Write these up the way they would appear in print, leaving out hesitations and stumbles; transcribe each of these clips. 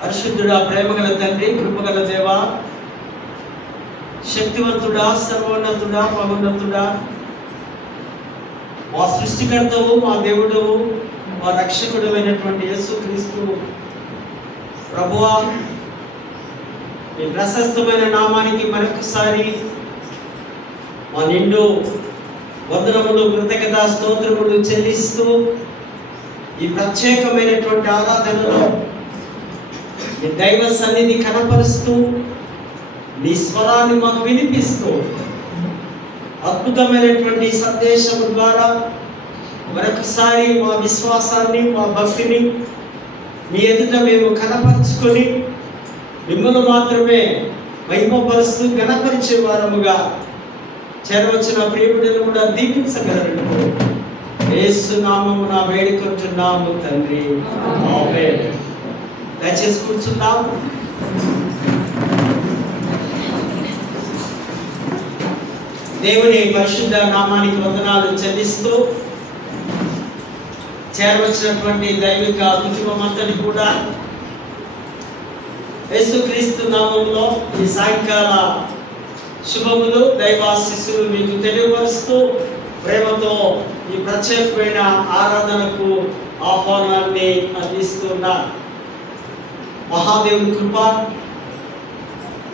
పరిశుద్ధుడా, ప్రేమగల తండ్రి, కృపగల దేవా, శక్తివంతుడా, సర్వోన్నతుడా, మహోన్నతుడా, మా సృష్టికర్తవు, మా దేవుడవు, మా రక్షకుడు అయినటువంటి యేసుక్రీస్తు ప్రభువా, మీ ప్రశస్తమైన నామానికి మరొకసారి మా నిండు వందనములు, కృతజ్ఞతా స్తోత్రములు చెల్లిస్తూ ఈ ప్రత్యేకమైనటువంటి ఆరాధనలో నీ దైవ సన్నిధి కనపరుస్తూ నీ స్వరాన్ని మాకు వినిపిస్తూ అద్భుతమైనటువంటి సందేశము ద్వారా మరొకసారి మా విశ్వాసాన్ని, మా భక్తిని మీ ఎదుట మేము కనపరుచుకొని మిమ్మల్ని మాత్రమే మహిమపరుస్తూ గణపరిచే వారముగా చేరవచ్చిన ప్రియబిడ్డలు కూడా దీవించగలరు. యేసు నామమున వేడుకుంటున్నాము తండ్రి, ఆమేన్. దయచేసి కూర్చుందాం. దేవుని పరిశుద్ధ నామానికి వందనాలు చెల్లిస్తూ చేరవచ్చినటువంటి దైవిక కుటుంబం అంతటి కూడా యేసుక్రీస్తు నామంలో ఈ సాయంకాల శుభములు, దైవాశీస్సులు మీకు తెలియపరుస్తూ ప్రేమతో ఈ ప్రత్యేకమైన ఆరాధనకు ఆహ్వానాన్ని అందిస్తున్నారు. మహాదేవుని కృప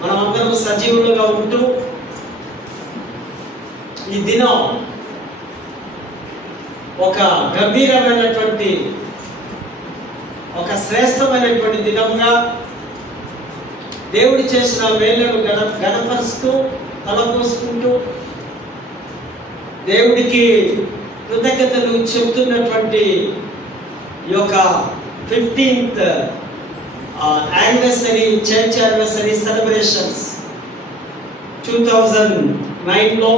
మనమందరం సజీవులుగా ఉంటూ ఈ దినం ఒక గంభీరమైనటువంటి, ఒక శ్రేష్టమైనటువంటి దినంగా దేవుడు చేసిన మేలును గణపరుస్తూ తలపోసుకుంటూ దేవుడికి కృతజ్ఞతలు చెబుతున్నటువంటి ఈ యొక్క 15th anniversary, church anniversary celebrations 2009లో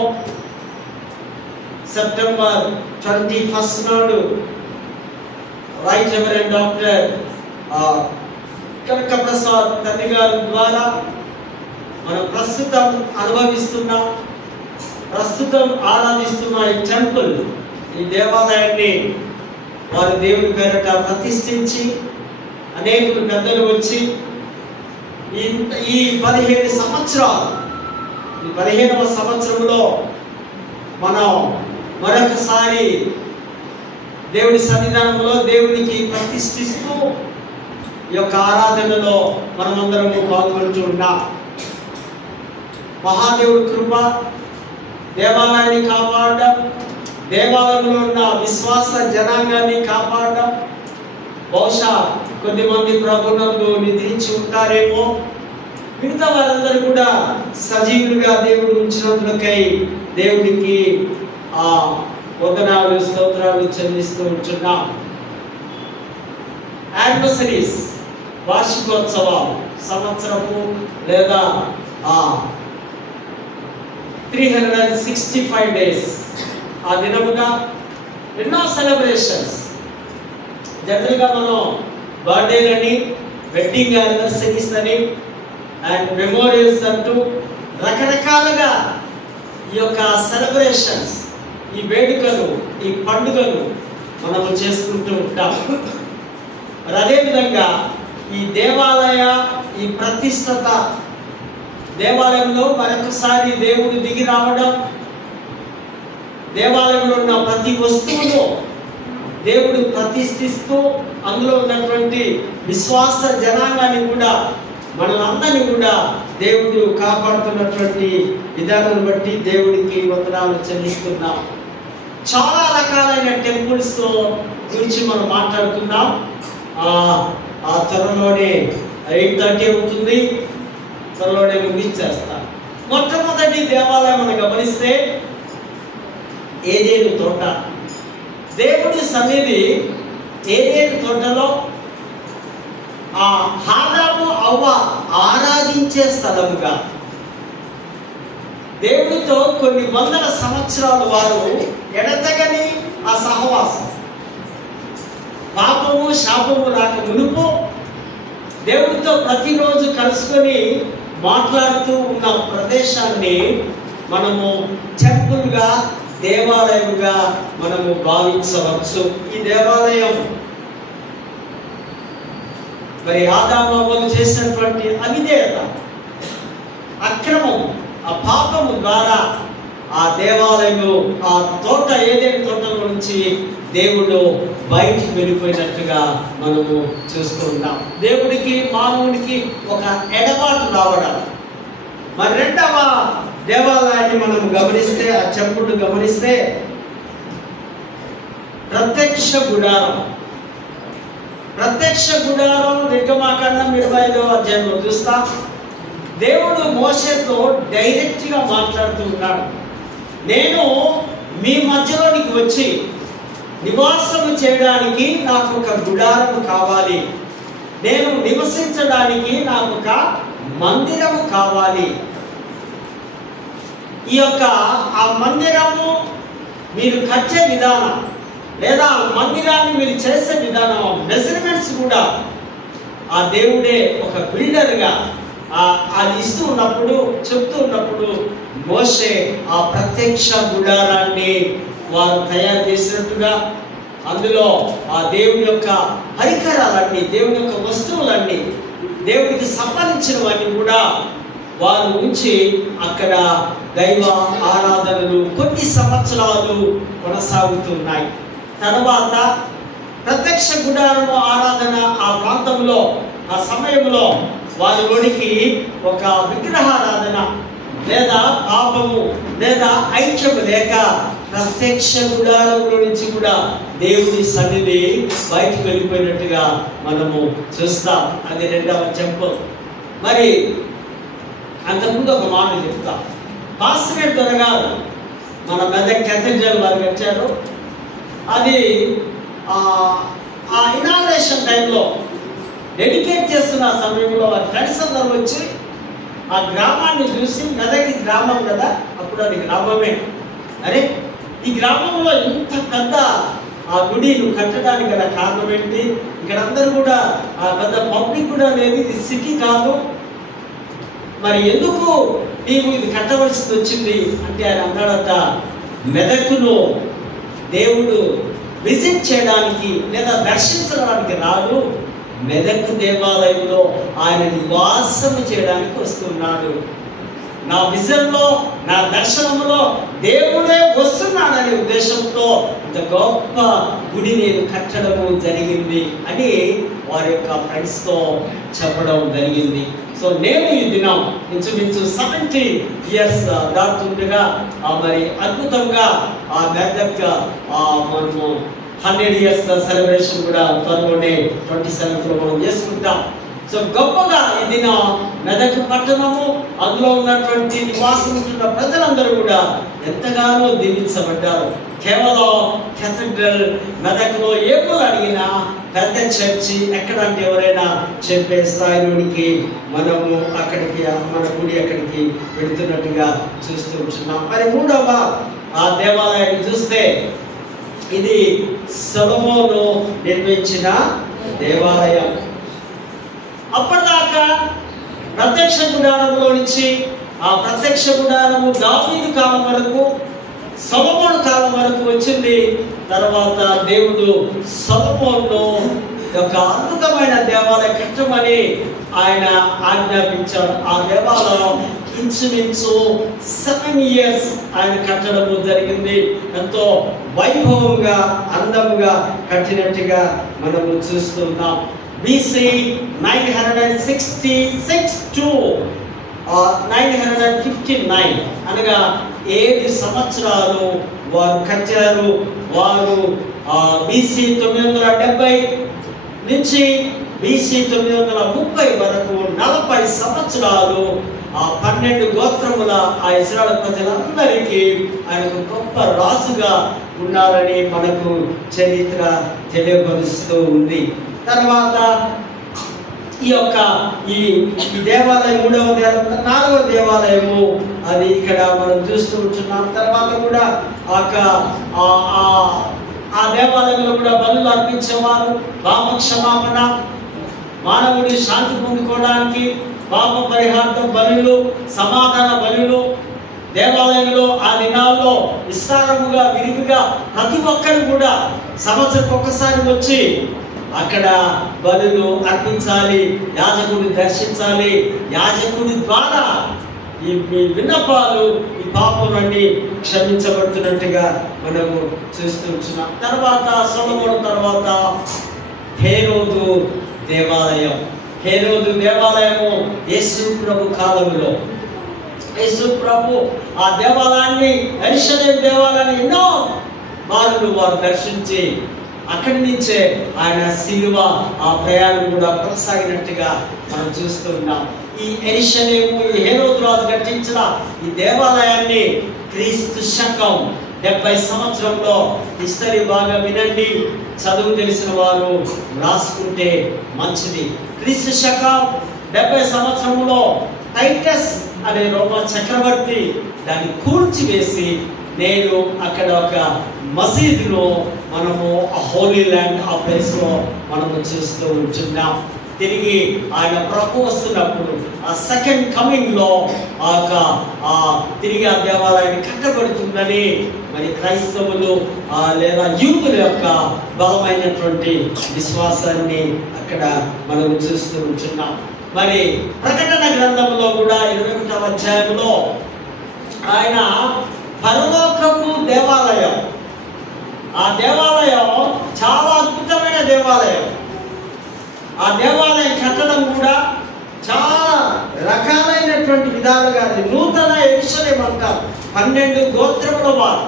సెప్టెంబర్ 21 నాడు right reverend doctor Kanaka Prasad తండ్రి గారి ద్వారా మనం ప్రస్తుతం అనుభవిస్తున్నాం, ప్రస్తుతం ఆరాధిస్తున్న ఈ టెంపుల్, ఈ దేవాలయాన్ని వారి దేవుని పేరట ప్రతిష్ఠించి అనేకులు పెద్దలు వచ్చి ఈ 15 సంవత్సరాలు, ఈ 15వ సంవత్సరంలో మనం మరొకసారి దేవుని సన్నిధానంలో దేవునికి ప్రతిష్ఠిస్తూ ఈ యొక్క ఆరాధనలో మనమందరము పాల్గొంటూ ఉన్నాం. మహాదేవుడి కృప, దేవాలయాన్ని కాపాడడం, దేవాలయంలో ఉన్న విశ్వాస జనాంగాన్ని కాపాడడం. బహుశా కొద్దిమంది ప్రభునందు నిద్రించి ఉంటారేమో, మిగతా వారందరూ కూడా సజీవులుగా దేవుడు ఉంచినందుకై దేవుడికి వందనాలు, స్తోత్రాలు చెల్లిస్తూ ఉంటున్నాం. యానివర్సరీస్, వార్షికోత్సవాలు, సంవత్సరము లేదా 365 డేస్ ఆ దినముగా ఎన్నో సెలబ్రేషన్స్. జనరల్గా మనం బర్త్డేలని, వెడ్డింగ్ యానివర్సరీస్ అని అండ్ మెమోరియల్స్ అంటూ రకరకాలుగా ఈ యొక్క సెలబ్రేషన్స్, ఈ వేడుకలు, ఈ పండుగలు మనము చేసుకుంటూ ఉంటాం. మరి అదేవిధంగా ఈ దేవాలయ, ఈ ప్రతిష్టత, దేవాలయంలో మరొకసారి దేవుడు దిగి రావడం, దేవాలయంలో ఉన్న ప్రతి వస్తువును దేవుడు ప్రతిష్ఠిస్తూ అందులో ఉన్నటువంటి విశ్వాస జనాంగాన్ని కూడా, మనలందరినీ కూడా దేవుడు కాపాడుతున్నటువంటి విధానాన్ని బట్టి దేవుడికి వందనాలు చెల్లిస్తున్నాం. చాలా రకాలైన టెంపుల్స్ గురించి మనం మాట్లాడుతున్నాం. ఆ త్వరలోనే 8:30 అవుతుంది, త్వరలోనే ముగించేస్తాం. మొట్టమొదటి దేవాలయం మనం గమనిస్తే ఏదేను తోట. దేవుడి సన్నిధి ఏదేను తోటలో ఆదాము అవ్వ ఆరాధించే స్థలముగా, దేవుడితో కొన్ని వందల సంవత్సరాలు వారు ఎడతెగని ఆ సహవాసం, పాపము శాపము రాక మునుపు దేవుడితో ప్రతిరోజు కలుసుకొని మాట్లాడుతూ ఉన్న ప్రదేశాన్ని మనము టెంపుల్గా, దేవాలయముగా మనము భావించవచ్చు. ఈ దేవాలయం మరి ఆదాము అవ్వలు చేసినటువంటి అవిధేయత, అక్రమం, ఆ పాపము ద్వారా ఆ దేవాలయంలో, ఆ తోట, ఏదైనా తోటలో నుంచి దేవుడు బయటికి వెళ్ళిపోయినట్టుగా మనము చూస్తున్నాం. దేవుడికి మానవుడికి ఒక ఎడబాటు రావడం. మరి రెండవ దేవాలయాన్ని మనం గమనిస్తే, ఆ చెంపుడు గమనిస్తే, ప్రత్యక్ష గుడారం. ప్రత్యక్ష గుడారం నిర్గమాకాండం 25వ అధ్యాయంలో చూస్తాం. దేవుడు మోషేతో డైరెక్ట్గా మాట్లాడుతున్నాడు. నేను మీ మధ్యలోనికి వచ్చి నివాసము చేయడానికి నాకు ఒక గుడారము కావాలి, నేను నివసించడానికి నాకు ఒక మందిరము కావాలి. ఈ యొక్క ఆ మందిరము మీరు కట్టే విధానం, లేదా మందిరాన్ని మీరు చేసే విధానం, మెజర్మెంట్స్ కూడా ఆ దేవుడే ఒక బిల్డర్గా అది ఇస్తూ ఉన్నప్పుడు, చెప్తూ ఉన్నప్పుడు మోషే ఆ ప్రత్యక్ష గుడారాన్ని వారు తయారు చేసినట్టుగా, అందులో ఆ దేవుని యొక్క పరికరాలన్నీ, దేవుని యొక్క వస్తువులన్నీ, దేవుడికి సంబంధించినవన్నీ కూడా వారు ఉంచి అక్కడ దైవ ఆరాధనలు కొన్ని సంవత్సరాలు కొనసాగుతున్నాయి. తర్వాత ప్రత్యక్ష గుడారము ఆరాధన ఆ ప్రాంతంలో, ఆ సమయంలో వారిలోనికి ఒక విగ్రహారాధన లేదా పాపము లేదా ఐక్యము లేక ప్రత్యక్ష గుడారంలో నుంచి కూడా దేవుని సన్నిధి బయటకు వెళ్ళిపోయినట్టుగా మనము చూస్తాం. అది రెండవ చెంపు. మరి అంతకుముందు ఒక మాట చెప్తాం. పాస్టర్ దొరగారు మన మెదక్ కేథడ్రల్ వారు వచ్చారు. అది ఆ ఇనాగ్రేషన్ టైంలో డెడికేట్ చేస్తున్న సమయంలో వారి ఫ్రెండ్స్ అందరూ వచ్చి ఆ గ్రామాన్ని చూసి, మెదక్ గ్రామం కదా, అప్పుడు అది గ్రామమే, అరే ఈ గ్రామంలో ఇంత పెద్ద ఆ గుడి నువ్వు కట్టడానికి గల కారణం ఏంటి? ఇక్కడ అందరూ కూడా ఆ పెద్ద పబ్లిక్ కూడా లేదు, ఇది సిటీ కాదు, మరి ఎందుకు నీవు ఇది కట్టవలసి వచ్చింది అంటే ఆయన అన్నాడట, మెదకును దేవుడు విజిట్ చేయడానికి లేదా దర్శించడానికి రాడు, మెదక్ దేవాలయంలో ఆయన నివాసం చేయడానికి వస్తున్నాడు. నా విజన్లో, నా దర్శనంలో దేవుడే వస్తున్నాడనే ఉద్దేశంతో ఇంత గొప్ప గుడి నేను కట్టడము జరిగింది అని వారి యొక్క ఫ్రెండ్స్తో చెప్పడం జరిగింది. సో నేను ఈ దినం ఇంచుమించు 70 years దాటుతుండగా మరి అద్భుతంగా ఆ మెదక్ మనము 100 years సెలబ్రేషన్ కూడా త్వరలోనే 27th మనం చేసుకుంటాం. సో గొప్పగా ఈ దిన మెదక్ పట్టణము, అందులో ఉన్నటువంటి నివాసం ఉంటున్న ప్రజలందరూ కూడా ఎంతగానో దీవించబడ్డారు. కేవలం కేథడ్రల్ మెదక్లో ఏ ఊరు అడిగినా పెద్ద చర్చి ఎక్కడంటే ఎవరైనా చెప్పే స్థాయిలోనికి మనము అక్కడికి, మన గుడి అక్కడికి వెళుతున్నట్టుగా చూస్తూ ఉంటున్నాం. మరి మూడవ ఆ దేవాలయాన్ని చూస్తే ఇది సొలొమోను నిర్మించిన దేవాలయం. అప్పటిదాకా ప్రత్యక్ష గుడారంలో నుంచి ఆ ప్రత్యక్ష గుడారము దావీదు కాలం వరకు, సొలొమోను కాలం వరకు వచ్చింది. తర్వాత దేవుడు సొలొమోను ఒక అద్భుతమైన దేవాలయం కట్టమని ఆయన ఆజ్ఞాపించాడు. ఆ దేవాలయం ఇంచుమించు 7 years ఆయన కట్టడము జరిగింది. ఎంతో వైభవంగా, అందంగా కట్టినట్టుగా మనము చూస్తున్నాం. BC 966 to 959 అనగా 7 సంవత్సరాలు వారు కట్టారు. వారు BC 970 నుంచి BC 930 వరకు 40 సంవత్సరాలు ఆ 12 గోత్రముల ఆ ఇశ్రాయేలు ప్రజలందరికీ ఆయన గొప్ప రాజుగా ఉన్నారని మనకు చరిత్ర తెలియపరుస్తూ ఉంది. తర్వాత ఈ యొక్క ఈ దేవాలయం, నాలుగవ దేవాలయము అది ఇక్కడ మనం చూస్తూ ఉంటున్నాం. తర్వాత కూడా ఆ దేవాలయంలో కూడా బలులు అర్పించేవారు. పాప క్షమాపణ, మానవుడి శాంతి పొందుకోవడానికి పాప పరిహార్థ బలులు, సమాధాన బలులు దేవాలయంలో ఆ దినాల్లో విస్తారముగా, విరివిగా ప్రతి ఒక్కరు కూడా సంవత్సరం ఒక్కసారి వచ్చి అక్కడ బలులు అర్పించాలి, యాజకుడిని దర్శించాలి. యాజకుడి ద్వారా ఈ విన్నపాలు, ఈ పాపలన్నీ క్షమించబడుతున్నట్టుగా మనము చూస్తున్నాం. తర్వాత సొలొమోను తర్వాత హేరోదు దేవాలయం. హేరోదు దేవాలయము యేసు ప్రభు కాలంలో యేసు ప్రభు ఆ దేవాలయాన్ని, యెరూషలేము దేవాలయాన్ని ఎన్నో మార్లు వారు దర్శించి అక్కడి నుంచే ఆయన శిలువ ఆ ప్రయాణం కూడా కొనసాగినట్టుగా మనం చూస్తూ ఉన్నాం. ఈ యెరూషలేము, ఈ హేరోదు రాజు కట్టించిన ఈ దేవాలయాన్ని క్రీస్తు శకం 70 సంవత్సరంలో, హిస్టరీ బాగా వినండి, చదువు తెలిసిన వారు రాసుకుంటే మంచిది. క్రీస్తు శకం 70 సంవత్సరంలో టైటస్ అనే రోమా చక్రవర్తి దాన్ని కూల్చివేసి నేను అక్కడ ఒక మసీదును మనము ఆ హోలీ ల్యాండ్, ఆ ప్లేస్లో మనము చూస్తూ ఉంటున్నాం. తిరిగి ఆయన ప్రభు వస్తున్నప్పుడు ఆ సెకండ్ కమింగ్లో తిరిగి ఆ దేవాలయాన్ని కట్టబడుతుందని మరి క్రైస్తవులు లేదా యూదుల యొక్క బలమైనటువంటి విశ్వాసాన్ని అక్కడ మనం చూస్తూ ఉంటున్నాం. మరి ప్రకటన గ్రంథంలో కూడా 21వ అధ్యాయంలో ఆయన పరలోకపు దేవాలయం, ఆ దేవాలయం చాలా అద్భుతమైన దేవాలయం. ఆ దేవాలయం కట్టడం కూడా చాలా రకాలైనటువంటి విధాలుగా నూతన యెరూషలేము అంటారు. 12 గోత్రముల వారు,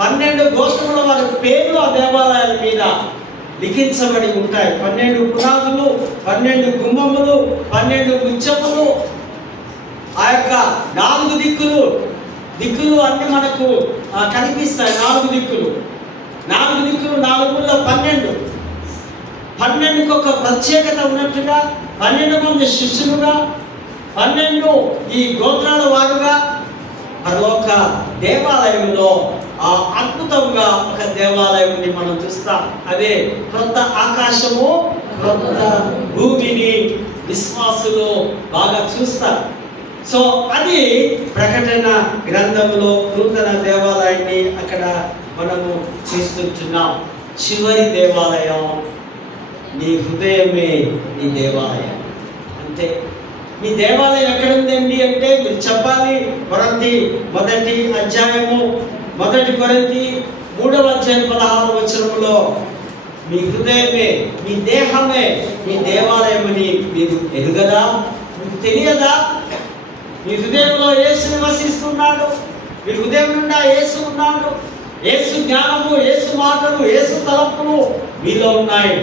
12 గోత్రముల వారి పేర్లు ఆ దేవాలయాల మీద లిఖించబడి ఉంటాయి. 12 పునాదులు, 12 గుమ్మములు, 12 గుచ్చములు, ఆ యొక్క 4 దిక్కులు అన్ని మనకు కనిపిస్తాయి. 4 దిక్కులు 4 12, 12కు ఒక ప్రత్యేకత ఉన్నట్టుగా, 12 మంది శిష్యులుగా, 12 ఈ గోత్రాల వారుగా పరలోక దేవాలయంలో అద్భుతంగా ఒక దేవాలయం మనం చూస్తాం. అదే క్రొత్త ఆకాశము, క్రొత్త భూమిని విశ్వాసులు బాగా చూస్తారు. సో అది ప్రకటన గ్రంథంలో నూతన దేవాలయాన్ని అక్కడ మనము చూస్తుంటున్నాం. చివరి దేవాలయం నీ హృదయమే నీ దేవాలయం. అంటే మీ దేవాలయం ఎక్కడ ఉందండి అంటే మీరు చెప్పాలి. కొరింథీ 1వ అధ్యాయము 1 కొరింథీ 3వ అధ్యాయం 16వ వచనంలో మీ హృదయమే, మీ దేహమే మీ దేవాలయం అని మీరు ఎరుగదా? మీకు తెలియదా? మీ హృదయంలో యేసు నివసిస్తున్నాడు. మీ హృదయం నుండి యేసు ఉన్నాడు. యేసు జ్ఞానము, యేసు మాటలు, యేసు తలంపులు మీలో ఉన్నాయి.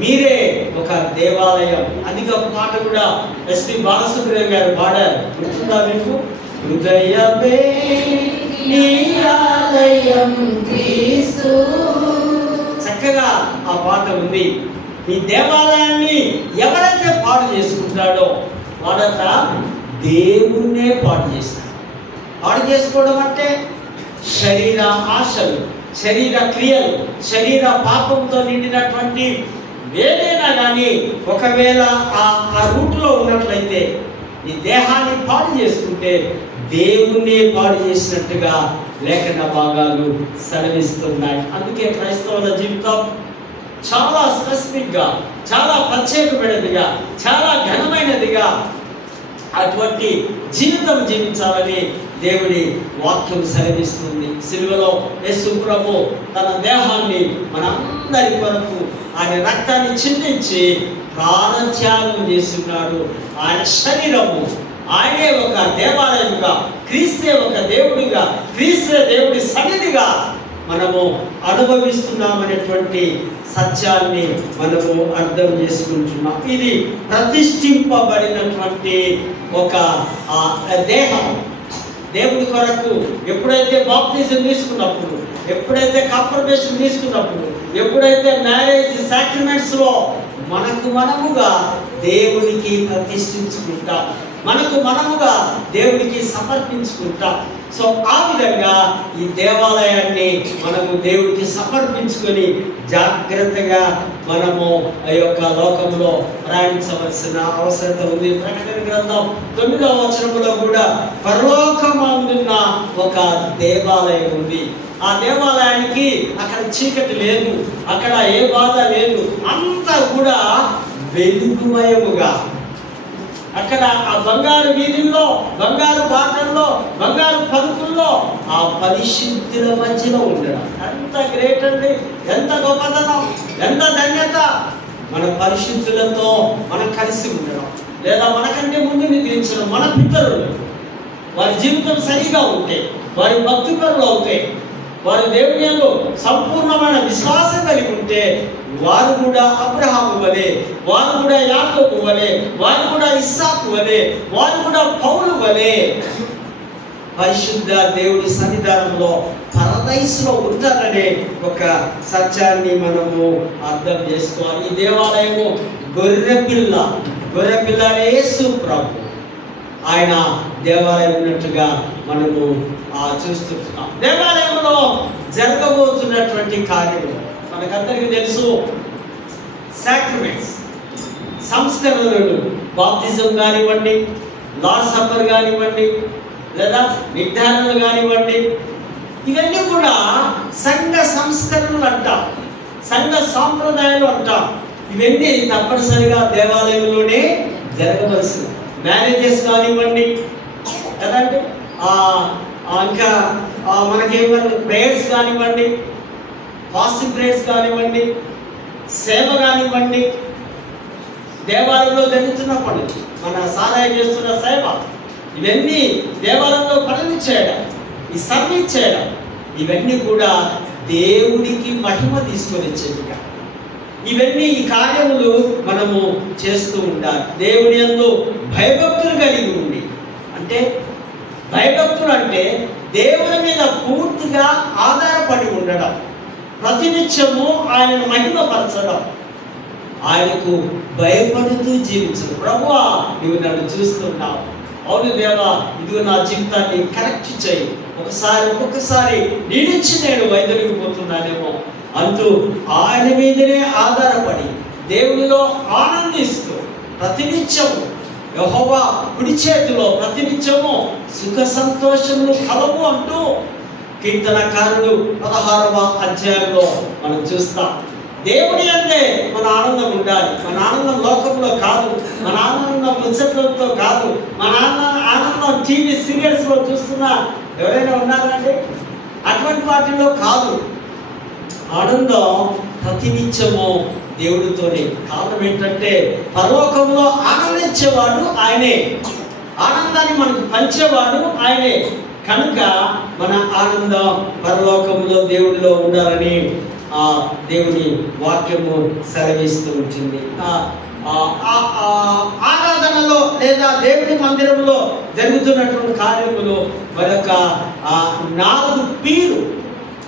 మీరే ఒక దేవాలయం. అందుకే ఒక పాట కూడా ఎస్పి బాలసుబ్రహ్మణ్యం గారు పాడారు, గుర్తుందా మీకు? హృదయమే నీ ఆలయం క్రీస్తు. చక్కగా ఆ పాట ఉంది. ఈ దేవాలయాన్ని ఎవరైతే పాడు చేసుకుంటాడో వాడంత దేవుణ్ణే పాడు చేస్తాడు. పాడు చేసుకోవడం అంటే శరీర ఆశలు, శరీర క్రియలు, శరీర పాపంతో నిండినటువంటి ఏదైనా కానీ ఒకవేళ ఆ రూట్లో ఉన్నట్లయితే ఈ దేహాన్ని పాడు చేసుకుంటే దేవుణ్ణి పాడు చేసినట్టుగా లేఖన భాగాలు సెలవిస్తున్నాయి. అందుకే క్రైస్తవుల జీవితం చాలా స్పెసిఫిక్గా, చాలా ప్రత్యేకమైనదిగా, చాలా ఘనమైనదిగా అటువంటి జీవితం జీవించాలని దేవుడి వాక్యం సెలవిస్తుంది. సిలువలో యేసు ప్రభు తన దేహాన్ని మనందరి కొరకు ఆయన రక్తాన్ని చిందించి ప్రాణత్యాగం చేస్తున్నాడు. ఆయన శరీరము, ఆయనే ఒక దేవాలయంగా, క్రీస్తే ఒక దేవుడిగా, క్రీస్తే దేవుడి సన్నిధిగా మనము అనుభవిస్తున్నామనేటువంటి సత్యాన్ని మనము అర్థం చేసుకుంటున్నాం. ఇది ప్రతిష్ఠింపబడినటువంటి ఒక దేహం. దేవుడి కొరకు ఎప్పుడైతే బాప్టిజం తీసుకున్నప్పుడు, ఎప్పుడైతే కాన్ఫర్మేషన్ తీసుకున్నప్పుడు, ఎప్పుడైతే మ్యారేజ్ సాక్రిమెంట్స్లో మనముగా దేవునికి ప్రతిష్ఠించుకుంటాం, మనముగా దేవునికి సమర్పించుకుంటాం. సో ఆ విధంగా ఈ దేవాలయాన్ని మనము దేవుడికి సమర్పించుకొని జాగ్రత్తగా మనము ఆ యొక్క లోకంలో ప్రయాణించవలసిన అవసరత ఉంది. ప్రకటన గ్రంథం 9వ వచనంలో కూడా పరలోకమందున్న ఒక దేవాలయం ఉంది. ఆ ఆ దేవాలయానికి అక్కడ చీకటి లేదు, అక్కడ ఏ బాధ లేదు, అంతా కూడా వెలుగుమయముగా అక్కడ ఆ బంగారు వీధుల్లో, బంగారు బాటల్లో, బంగారు పలుకుల్లో ఆ పరిశుద్ధుల మధ్యలో ఉండడం ఎంత గ్రేట్ అండి, ఎంత గొప్పతనం, ఎంత ధన్యత. మన పరిశుద్ధులతో మనం కలిసి ఉండడం, లేదా మనకంటే ముందు నిద్రించడం. మన పితరులు వారి జీవితం సరిగా ఉంటే, వారి భక్తిపరులు అవుతే, వారు దేవుని యందు సంపూర్ణమైన విశ్వాసం కలిగి ఉంటే, వారు కూడా అబ్రహాము వలె, వారు కూడా యాకోబు వలె, వారు కూడా ఇస్సాకు వలె, వారు కూడా పౌలు వలె పరిశుద్ధ దేవుడి సన్నిధానంలో పరదైస్లో ఉంటారనే ఒక సత్యాన్ని మనము అర్థం చేసుకోవాలి. ఈ దేవాలయము గొర్రెపిల్ల యేసు ప్రభు ఆయన దేవాలయం ఉన్నట్టుగా మనము చూస్తున్నాం. దేవాలయంలో జరగబోతున్నటువంటి కార్యములు మనకందరికీ తెలుసు. సాక్రమెంట్స్, సంస్కరణలు, బాప్తిజం కానివ్వండి, లార్డ్ సప్పర్ కానివ్వండి, లేదా నిర్ధారణలు కానివ్వండి, ఇవన్నీ కూడా సంఘ సంస్కరణలు అంటాం, సంఘ సాంప్రదాయాలు అంటాం. ఇవన్నీ తప్పనిసరిగా దేవాలయంలోనే జరగవలసింది. మ్యారేజెస్ కానివ్వండి, కదండి, ఇంకా మనకేమన్నా ప్రేయర్స్ కానివ్వండి, ఫాస్టింగ్ ప్రేయర్స్ కానివ్వండి, సేవ కానివ్వండి, దేవాలయంలో జరుగుతున్న పనులు, మన సారాయి చేస్తున్న సేవ, ఇవన్నీ దేవాలయంలో పనులు చేయడం, ఈ సర్వీస్ చేయడం, ఇవన్నీ కూడా దేవుడికి మహిమ తీసుకొని వచ్చేదిగా. ఇవన్నీ ఈ కార్యములు మనము చేస్తూ ఉండాలి. దేవుని యందు భయభక్తులు కలిగి ఉండి, అంటే భయభక్తులు అంటే దేవుని మీద పూర్తిగా ఆధారపడి ఉండడం, ప్రతినిత్యము ఆయనను మహిమపరచడం, ఆయనకు భయపడుతూ జీవించడం. ప్రభువా, నువ్వు నన్ను చూస్తున్నావు, అవును దేవా, ఇదిగో నా జీవితాన్ని కరెక్ట్ చేయి, ఒక్కొక్కసారి నీ నుంచి నేను వైదొలిగిపోతున్నానేమో అంటూ ఆయన మీదనే ఆధారపడి దేవునిలో ఆనందిస్తూ ప్రతినిత్యము యెహోవా కుడి చేతిలో ప్రతినిత్యము సుఖ సంతోషములు కలవు అంటూ కీర్తనకారుడు 16వ అధ్యాయంలో మనం చూస్తాం. దేవుని అంటే మన ఆనందం ఉండాలి. మన ఆనందం లోకంలో కాదు, మన ఆనందం ముచ్చట్లతో కాదు, మన ఆనందం టీవీ సీరియల్స్ లో చూస్తున్నా ఎవరైనా ఉన్నారండి? అటువంటి వాటిల్లో కాదు. ఆనందం ప్రతినిత్యము దేవుడితోనే. కారణం ఏంటంటే పరలోకంలో ఆనందించేవాడు ఆయనే, ఆనందాన్ని మనకు పంచేవాడు ఆయనే. కనుక మన ఆనందం పరలోకంలో దేవుడిలో ఉండాలని దేవుని వాక్యము సెలవిస్తూ ఉంటుంది. ఆరాధనలో లేదా దేవుని మందిరంలో జరుగుతున్నటువంటి కార్యములు మరొక 4 P'లు,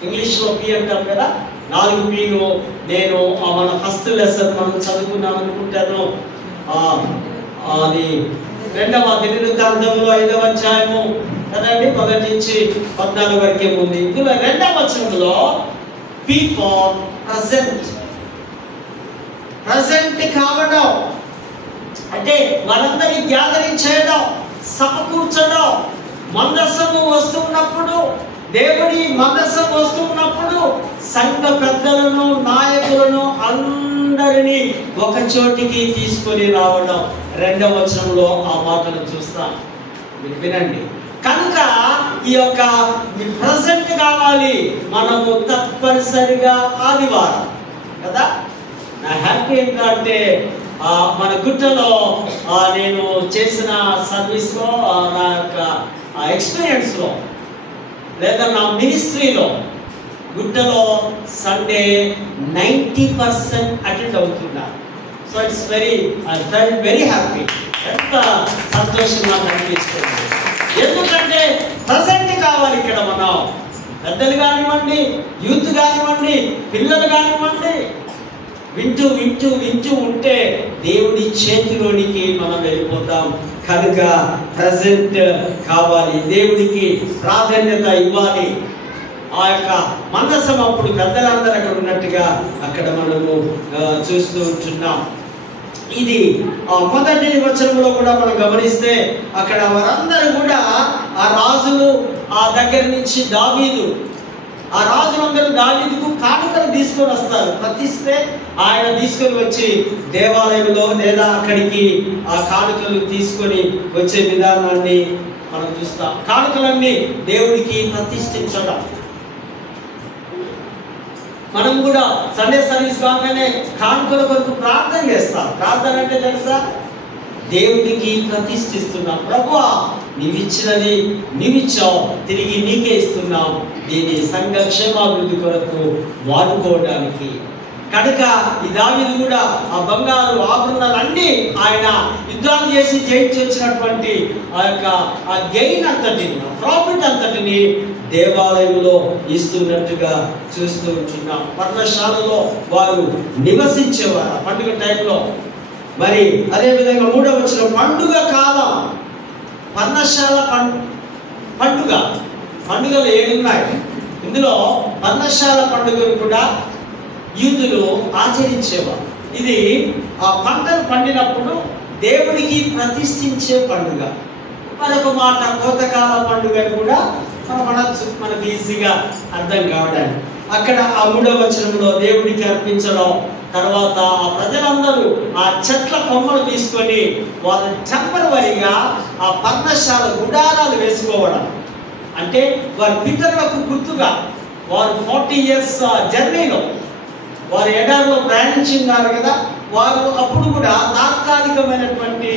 ఇంగ్లీష్లో P అంటాం కదా, 4 P'లు నేను మన ఫస్ట్ లెసన్ మనం చదువుకున్నాం అనుకుంటాను. అది 2వ దినవృత్తాంతంలో 5వ అధ్యాయము కదండి, 1 నుంచి 14 వరకే ఉంది. ఇందులో 2వ వచనంలో P for ప్రజెంట్ కావడం, అంటే మనందరి గ్యాదరింగ్ చేయడం, సమకూర్చడం. మందసము వస్తున్నప్పుడు, దేవుడి మందసం వస్తున్నప్పుడు సంఘ పెద్దలను, నాయకులను అందరినీ ఒక చోటికి తీసుకొని రావడం. 2వ వచనంలో ఆ మాటను చూస్తాం, వినండి. కనుక ఈ యొక్క ప్రజెంట్ కావాలి మనము తప్పనిసరిగా ఆదివారం కదా. నా హ్యాపీ ఏంటంటే మన గుట్టలో నేను చేసిన సర్వీస్లో, నా యొక్క ఎక్స్పీరియన్స్లో లేదా నా మినిస్ట్రీలో గుట్టలో సండే 90% అటెండ్ అవుతున్నా. So it's very happy. ఎంత సంతోషంగా అనిపిస్తుంది. ఎందుకంటే ప్రజెంట్ కావాలి ఇక్కడ. మనం పెద్దలు కానివ్వండి, యూత్ కానివ్వండి, పిల్లలు కానివ్వండి, వింటూ వింటూ వింటూ ఉంటే దేవుడి చేతిలోనికి మనం వెళ్ళిపోతాం. కనుక ప్రజెంట్ కావాలి, దేవుడికి ప్రాధాన్యత ఇవ్వాలి. ఆ యొక్క మందసం అప్పుడు పెద్దలందరూ అక్కడ ఉన్నట్టుగా అక్కడ మనము చూస్తూ ఉంటున్నాం. ఇది మొదటి వచనంలో కూడా మనం గమనిస్తే అక్కడ వారందరూ కూడా ఆ రాజులు, ఆ దగ్గర నుంచి దావీదు, ఆ రాజులందరూ దావీదుకు కానుకలు తీసుకొని వస్తారు. ప్రతిష్ఠే ఆయన తీసుకొని వచ్చి దేవాలయంలో లేదా అక్కడికి ఆ కానుకలు తీసుకొని వచ్చే విధానాన్ని మనం చూస్తాం. కానుకలన్నీ దేవుడికి ప్రతిష్ఠించడం. మనం కూడా సండే సర్వీస్ కాగానే కానుకల కొరకు ప్రార్థన చేస్తాం. ప్రార్థన అంటే తెలుసా? దేవుడికి ప్రతిష్ఠిస్తున్నాం. ప్రభువా, నీవిచ్చినది నీవిచ్చావు, తిరిగి నీకే ఇస్తున్నాం, దీని సంఘ క్షేమాభివృద్ధి కొరకు వాడుకోవడానికి. కనుక ఈ దావీదు కూడా ఆ బంగారు ఆభరణాలన్నీ ఆయన యుద్ధాలు చేసి జయించి వచ్చినటువంటి ఆ యొక్క ఆ గెయిన్ అంతటిని, ప్రాఫిట్ అంతటిని దేవాలయంలో ఇస్తున్నట్టుగా చూస్తూ ఉంటున్నాం. పర్ణశాలలో వారు నివసించేవారు ఆ పండుగ టైంలో. మరి అదేవిధంగా 3వ వచనం, పండుగ కాలం. పర్ణశాల పండుగలు 7 ఉన్నాయి. ఇందులో పర్ణశాల పండుగను కూడా యూదులు ఆచరించేవారు. ఇది ఆ పంటలు పండినప్పుడు దేవుడికి ప్రతిష్ఠించే పండుగ. మరొక మాట కోతకాల పండుగ కూడా మనకు ఈజీగా అర్థం కావడానికి. అక్కడ ఆ 3వ వచనంలో దేవుడికి అర్పించడం, తర్వాత ఆ ప్రజలందరూ ఆ చెట్ల కొమ్మలు తీసుకొని వాళ్ళు టెంపరవరీగా ఆ పర్ణశాల గుడారాలు వేసుకోవడం. అంటే వారి పితరులకు గుర్తుగా వారు 40 years జర్నీలో వారు ఎడారిలో ప్రయాణించినారు కదా, వారు అప్పుడు కూడా తాత్కాలికమైనటువంటి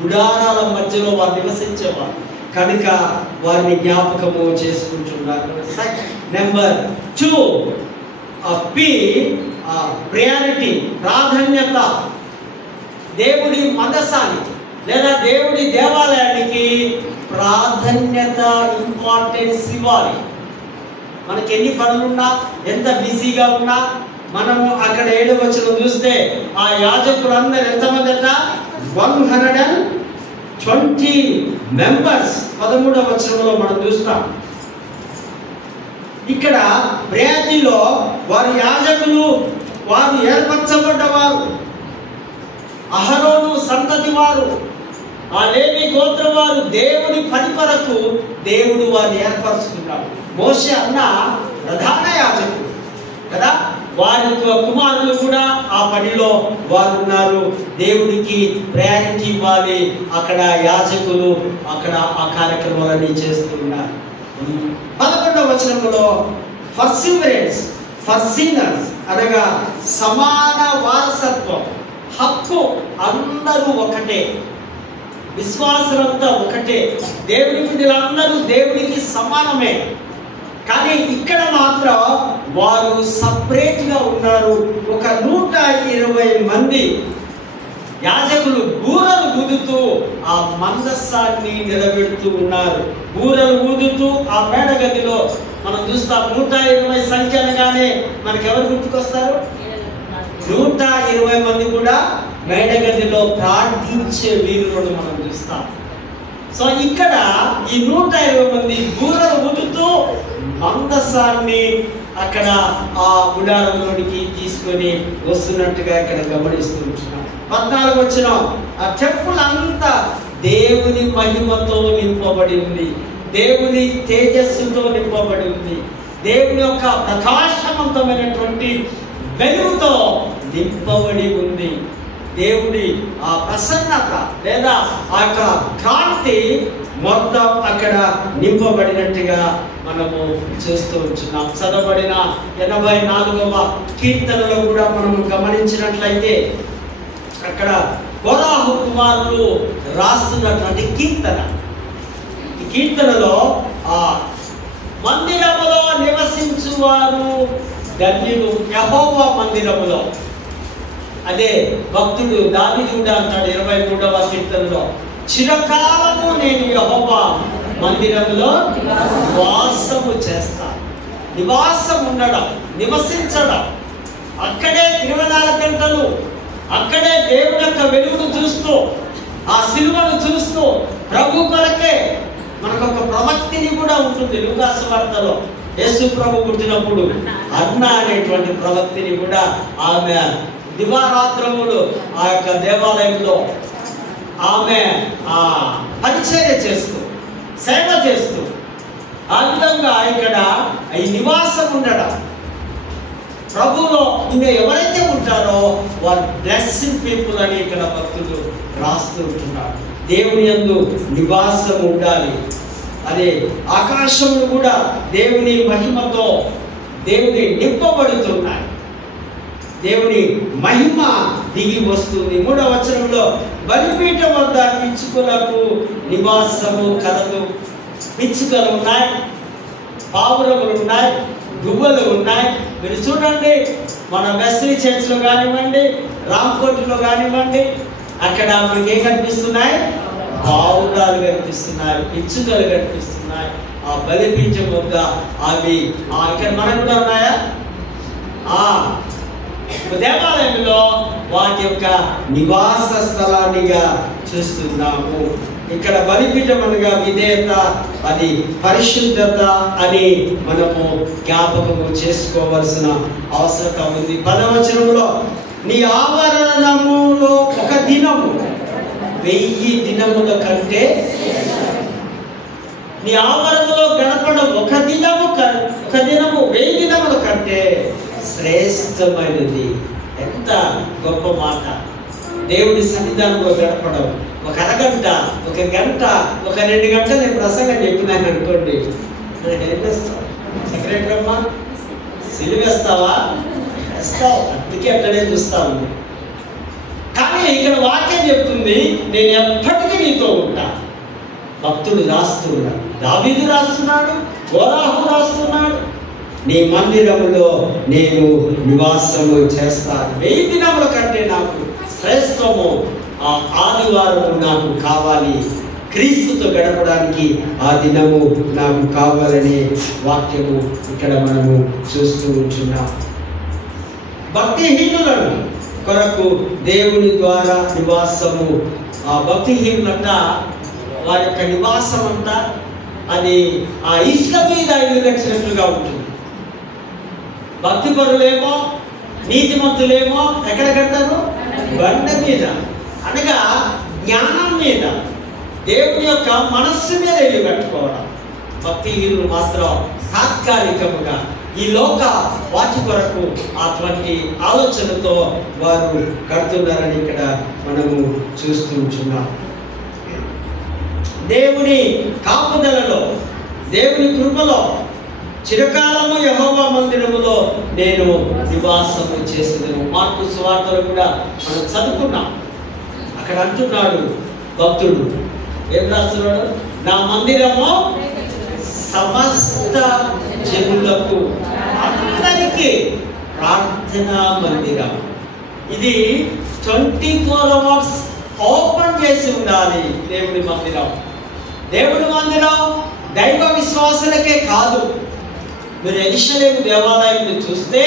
గుడారాల మధ్యలో వారు నివసించేవారు. కనుక వారిని జ్ఞాపకము చేసుకుంటున్నారు. నెంబర్ 2 పి ప్రయారిటీ, ప్రాధాన్యత. దేవుడి మందసానికి లేదా దేవుడి దేవాలయానికి ప్రాధాన్యత, ఇంపార్టెన్స్ ఇవ్వాలి. మనకి ఎన్ని పనులున్నా, ఎంత బిజీగా ఉన్నా, మనము అక్కడ 7వ వచనం చూస్తే ఆ యాజకులందరూ ఎంతమంది అట? 120 మెంబర్స్. 13వ వచనంలో మనం చూస్తాం. ఇక్కడ ప్రయాతిలో వారి యాజకులు, వారు ఏర్పరచబడ్డవారు, అహరోను సంతతి వారు, ఆ లేవి గోత్రం వారు. దేవుని పని కొరకు దేవుడు వారిని ఏర్పరచుకున్నాడు. మోషే అన్న ప్రధాన యాజకుడు కదా, వారి కుమారులు కూడా ఆ పనిలో వారు ఉన్నారు. దేవుడికి ప్రయారిటీ ఇవ్వాలి. అక్కడ యాజకులు అక్కడ ఆ కార్యక్రమాలన్నీ చేస్తున్నారు. 11వ వచనంలో పర్సివరెన్స్, పర్సీనర్స్ అనగా సమాన వారసత్వం, హక్కు. అందరూ ఒకటే, విశ్వాసులంతా ఒకటే, దేవుని బిడ్డలందరూ దేవుడికి సమానమే. కానీ ఇక్కడ మాత్రం వారు సపరేట్గా ఉన్నారు. ఒక 120 మంది యాజకులు బూరలు ఊదుతూ ఆ మందసాన్ని నిలబెడుతూ ఉన్నారు. బూరలు ఊదుతూ ఆ మేడగదిలో మనం చూస్తాం. 120 సంఖ్య అనగానే మనకి ఎవరు గుర్తుకొస్తారు? 120 మంది కూడా మేడగదిలో ప్రార్థించే వీరులను మనం చూస్తాం. సో ఇక్కడ ఈ 120 మంది బూరలు ఊదుతూ మందసాన్ని అక్కడ ఆ గుడారంలోనికి తీసుకొని వస్తున్నట్టుగా ఇక్కడ గమనిస్తూ ఉంటున్నాం. 14వ వచనం, ఆ టెంపుల్ అంతా దేవుని మహిమతో నింపబడి ఉంది, దేవుని తేజస్సుతో నింపబడి ఉంది, దేవుని యొక్క ప్రకాశవంతమైనటువంటి వెలుగుతో నింపబడి ఉంది. దేవుడి ఆ ప్రసన్నత లేదా ఆ యొక్క కాంతి మొత్తం అక్కడ నింపబడినట్టుగా మనము చూస్తూ ఉంటున్నాం. చదవబడిన 84వ కీర్తనలో కూడా మనము గమనించినట్లయితే అక్కడ కోరాహు కుమారులు రాస్తున్నటువంటి కీర్తన. ఈ కీర్తనలో ఆ మందిరములో నివసించువారు ధన్యులు, యెహోవా మందిరములో. అదే భక్తుడు దావీదు కూడా అంటాడు 23వ కీర్తనలో, చిరకాలము నేను యెహోవా మందిరములో నివాసము చేస్తాను. నివాసం ఉండడం, నివసించడం, అక్కడే 24 గంటలు అక్కడే దేవుని యొక్క వెలుగును చూస్తూ, ఆ సిలువను చూస్తూ, ప్రభు కొరకే మనకొక ప్రవక్తిని కూడా ఉంటుంది. లూకా సువార్తలో యేసు ప్రభు పుట్టినప్పుడు అన్న అనేటువంటి ప్రవక్తిని కూడా ఆమె దివారాత్రములు ఆ యొక్క దేవాలయంలో ఆమె పరిచర్య చేస్తూ, సేవ చేస్తూ ఆ విధంగా ఇక్కడ ఈ నివాసం ఉండడం, ప్రభువులో ఇంకా ఎవరైతే ఉంటారో వారు బ్లెస్సింగ్ పీపుల్ అని ఇక్కడ భక్తులు రాస్తూ ఉంటున్నారు. దేవుని యందు నివాసం ఉండాలి. అదే ఆకాశములు కూడా దేవుని మహిమతో దేవుని నింపబడుతున్నాయి. దేవుని మహిమ దిగి వస్తుంది. 3వ వచనంలో బలిపీఠం వద్ద పిచ్చుకలకు నివాసము కలదు. పిచ్చుకలు ఉన్నాయి, పావురములు ఉన్నాయి, గువ్వలు ఉన్నాయి. మీరు చూడండి, మన వెస్లీ చర్చ్లో కానివ్వండి, రామ్కోట్లో కానివ్వండి, అక్కడ మనకి ఏం కనిపిస్తున్నాయి? పావురాలు కనిపిస్తున్నాయి, పిచ్చుకలు కనిపిస్తున్నాయి. ఆ బలిపీఠం వద్ద అవి ఇక్కడ మనకు కూడా ఉన్నాయా? దేవాలయంలో వాటి యొక్క నివాస స్థలాన్నిగా చూస్తున్నాము. ఇక్కడ బలిపీఠం అనగా విధేయత, అది పరిశుద్ధత అని మనము జ్ఞాపకము చేసుకోవాల్సిన అవసరం ఉంది. 10వ వచనంలో నీ ఆవరణములో ఒక దినము 1000 దినముల కంటే, నీ ఆవరణలో గడపడం ఒక దినము 1000 దినముల కంటే శ్రేష్టమైనది. ఎంత గొప్ప మాట! దేవుడి సన్నిధానంలో గడపడం ఒక అరగంట, ఒక గంట, ఒక 2 గంటలు నేను ప్రసంగం చెప్పినాను అనుకోండి, ఏం చేస్తావు? సెక్రటరీ అమ్మా సిలివేస్తావా? వేస్తావు. అందుకే అక్కడే చూస్తాను. కానీ ఇక్కడ వాక్యం చెప్తుంది, నేను ఎప్పటికీ నీతో ఉంటా. భక్తుడు రాస్తున్నాడు, దావీదు రాస్తున్నాడు, కోరాహు రాస్తున్నాడు, నీ మందిరములో నేను నివాసము చేస్తాను. 1000 దినముల కంటే నాకు శ్రేష్టము ఆ ఆదివారము నాకు కావాలి. క్రీస్తుతో గడపడానికి ఆ దినము నాకు కావాలనే వాక్యము ఇక్కడ మనము చూస్తూ ఉంటున్నాం. భక్తిహీనులను కొరకు దేవుని ద్వారా నివాసము. ఆ భక్తిహీనులంట వారి యొక్క నివాసం అంతా అది ఆ ఇసుక మీద ఇల్లు కట్టినట్లుగా ఉంటుంది. భక్తి పరులేమో, నీతిమంతులేమో ఎక్కడ కడతారు? బండ మీద, అనగా జ్ఞానం మీద, దేవుని యొక్క మనస్సు మీద ఇల్లు కట్టుకోవడం. భక్తిహీనులు మాత్రం తాత్కాలికముగా ఈ లోక వాటి కొరకు అటువంటి ఆలోచనతో వారు కడుతున్నారని ఇక్కడ మనము చూస్తూ ఉంటున్నాం. దేవుని కాపుదలలో, దేవుని కృపలో చిరకాలము యెహోవా మందిరములో నేను నివాసము చేసేదను. మార్కు సువార్తలో కూడా మనం చదువుకున్నాం. అక్కడ అంటున్నాడు భక్తుడు, ఏం రాస్తున్నాడు? నా మందిరము సమస్త జనులకు, అందరికీ ప్రార్థనా మందిరం. ఇది 24 hours ఓపెన్ చేసి ఉండాలి. దేవుడి మందిరం, దేవుడి మందిరం దైవ విశ్వాసులకే కాదు. మీరు యెరూషలేము దేవాలయం చూస్తే,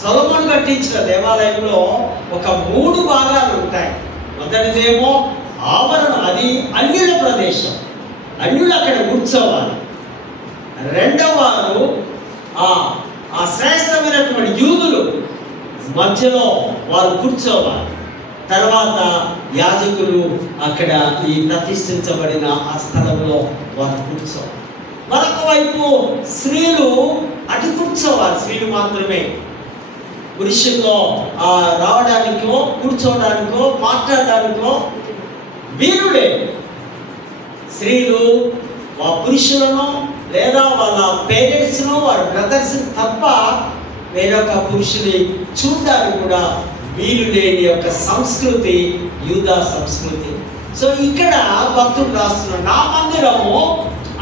సొలొమోను కట్టించిన దేవాలయంలో ఒక 3 భాగాలు ఉంటాయి. మొదటిదేమో ఆవరణ, అది అన్యుల ప్రదేశం, అన్యులు అక్కడ కూర్చోవాలి. రెండవ వారు ఆ శ్రేష్టమైనటువంటి యూదులు మధ్యలో వారు కూర్చోవాలి. తర్వాత యాజకులు అక్కడ ఈ ప్రతిష్ఠించబడిన ఆ స్థలంలో వారు కూర్చోవాలి. మరొక వైపు స్త్రీలు అటు కూర్చోవాలి. స్త్రీలు మాత్రమే. పురుషుల్లో రావడానికో, కూర్చోవడానికో, మాట్లాడడానికో వీరులే. స్త్రీలు ఆ పురుషులను లేదా వాళ్ళ పేరెంట్స్ను, వారి బ్రదర్స్ తప్ప వేరొక పురుషుని చూడడానికి కూడా వీలు లేని యొక్క సంస్కృతి యూదా సంస్కృతి. సో ఇక్కడ భక్తుడు రాస్తున్నాడు, నా మందిరము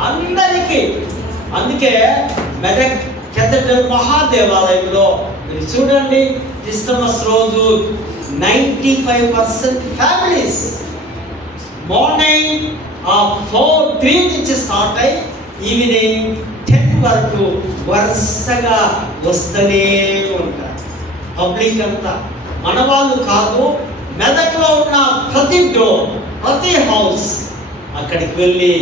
అందరికీ. అందుకే మెదక్ కేథడ్రల్ మహాదేవాలయంలో మీరు చూడండి, క్రిస్టమస్ రోజు 95% ఫ్యామిలీస్ మార్నింగ్ 4-3 నుంచి స్టార్ట్ అయ్యి ఈవినింగ్ 10 వరకు వరుసగా వస్తూనే ఉంటారు. పబ్లిక్ అంతా మన వాళ్ళు కాదు. మెదక్లో ఉన్న ప్రతి డోర్, ప్రతి హౌస్ అక్కడికి వెళ్ళి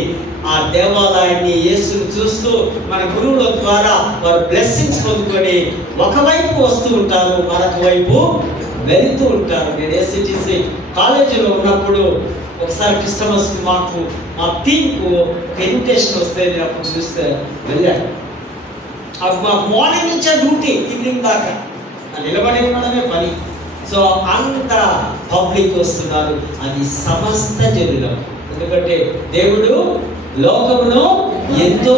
ఆ దేవాలయాన్ని యేసును చూస్తూ మన గురువుల ద్వారా వారు బ్లెస్సింగ్స్ పొందుకొని ఒకవైపు వస్తూ ఉంటారు, మరొక వైపు వెళుతూ ఉంటారు. నేను SCTC కాలేజీలో ఉన్నప్పుడు ఒకసారి క్రిస్టమస్ మాకు మా టీంకు ఒక ఇన్విటేషన్ వస్తే నేను అప్పుడు చూస్తే వెళ్ళాను. అప్పుడు మాకు మార్నింగ్ నుంచే డ్యూటీ ఈవినింగ్ దాకా నిలబడి ఉండడమే పని. సో అంత పబ్లిక్ వస్తున్నారు. అది సమస్త జనులు. ఎందుకంటే దేవుడు లోకమును ఎంతో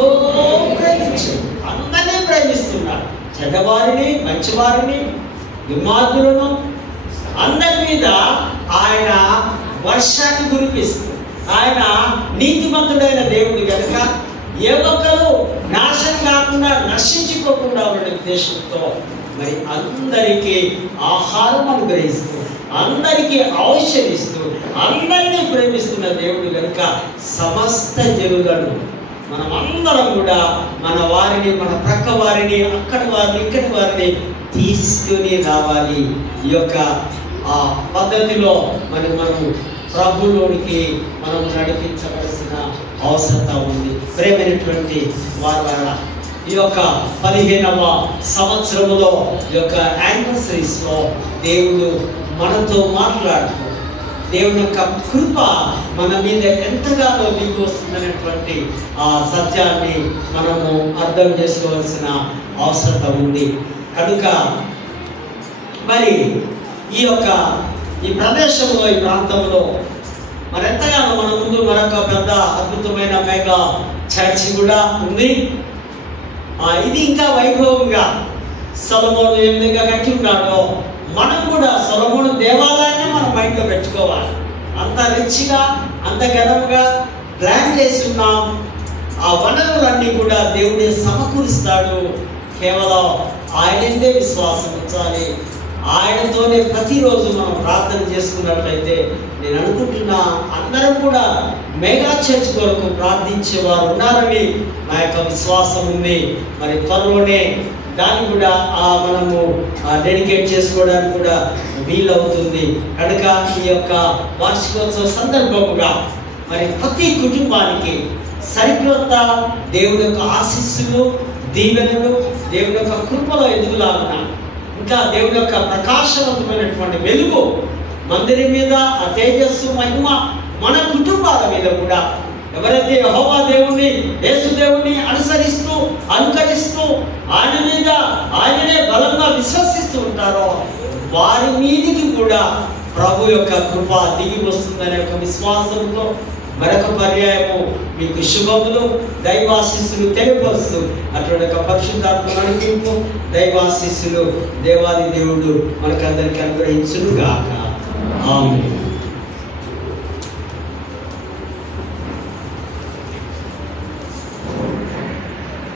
ప్రేమించాడు. అందరినీ ప్రేమిస్తున్నాడు. చెడ్డవారిని, మంచివారిని, దుర్మార్గులను అందరి మీద ఆయన వర్షాన్ని కురిపిస్తూ, ఆయన నీతిమంతుడైన దేవుడు కనుక ఏ ఒక్కరు నాశనం కాకుండా నశించుకోకుండా ఉండే ఉద్దేశంతో మరి అందరికీ ఆహారం అనుగ్రహిస్తూ, అందరికీ ఔషధిస్తూ, అందరినీ ప్రేమిస్తున్న దేవుడు కనుక సమస్త జనులను మనమందరం కూడా మన వారిని, మన ప్రక్క వారిని, అక్కడి వారిని, ఇక్కడి వారిని తీసుకుని రావాలి. ఈ యొక్క ఆ పద్ధతిలో మనం ప్రభులోనికి మనం నడిపించవలసిన అవసరం ఉంది. ప్రేమైనటువంటి వారు ఈ యొక్క 15వ సంవత్సరములో ఈ యొక్క యానివర్సరీస్లో దేవుడు మనతో మాట్లాడుతూ, దేవుని యొక్క కృప మన మీద ఎంతగానో దిగి వస్తుందనేటువంటి ఆ సత్యాన్ని మనము అర్థం చేసుకోవాల్సిన అవసరం ఉంది. కనుక మరి ఈ ప్రదేశంలో, ఈ ప్రాంతంలో మరి ఎంతగానో మన ముందు మరొక పెద్ద అద్భుతమైన మెగా చర్చ్ కూడా ఉంది. ఇది ఇంకా వైభవంగా సొలొమోను ఏ విధంగా కట్టి ఉన్నాడో మనం కూడా సొలొమోను దేవాలయాన్ని మనం మైండ్లో పెట్టుకోవాలి. అంత రిచ్గా, అంత ఘనంగా ప్లాన్ చేసి ఉన్నాం. ఆ వనరులన్నీ కూడా దేవుడే సమకూరుస్తాడు. కేవలం ఆయనందే విశ్వాసం ఉంచాలి. ఆయనతోనే ప్రతిరోజు మనం ప్రార్థన చేసుకున్నట్లయితే నేను అనుకుంటున్నా అందరం కూడా మెగా చర్చ్ కొరకు ప్రార్థించేవారు ఉన్నారని నా యొక్క విశ్వాసం ఉంది. మరి త్వరలోనే దాన్ని కూడా మనము డెడికేట్ చేసుకోవడానికి కూడా వీలవుతుంది. కనుక ఈ యొక్క వార్షికోత్సవ సందర్భముగా మరి ప్రతి కుటుంబానికి సరికొత్త దేవుడి యొక్క ఆశీస్సులు, దీవెనలు, దేవుడి యొక్క కృపలో ఎదుగులాగున ఇంకా దేవుడి యొక్క ప్రకాశవంతమైనటువంటి వెలుగు మందిరం మీద, ఆ తేజస్సు, మహిమ మన కుటుంబాల మీద కూడా ఎవరైతే యెహోవా దేవుణ్ణి, యేసు దేవుణ్ణి అనుసరిస్తూ, అనుకరిస్తూ, ఆయన మీద ఆయననే బలంగా విశ్వసిస్తూ ఉంటారో వారి మీదికి కూడా ప్రభు యొక్క కృప దిగి వస్తుందనే ఒక విశ్వాసంతో మరొక పర్యాయము మీకు శుభములు, దైవాశీస్సులు తెలియపరుస్తూ అటువంటి ఒక పరిశుద్ధాత్మ నడిపింపు, దైవాశీస్సులు దేవాది దేవుడు మనకందరికీ అనుగ్రహించును గాక. ఆమేన్.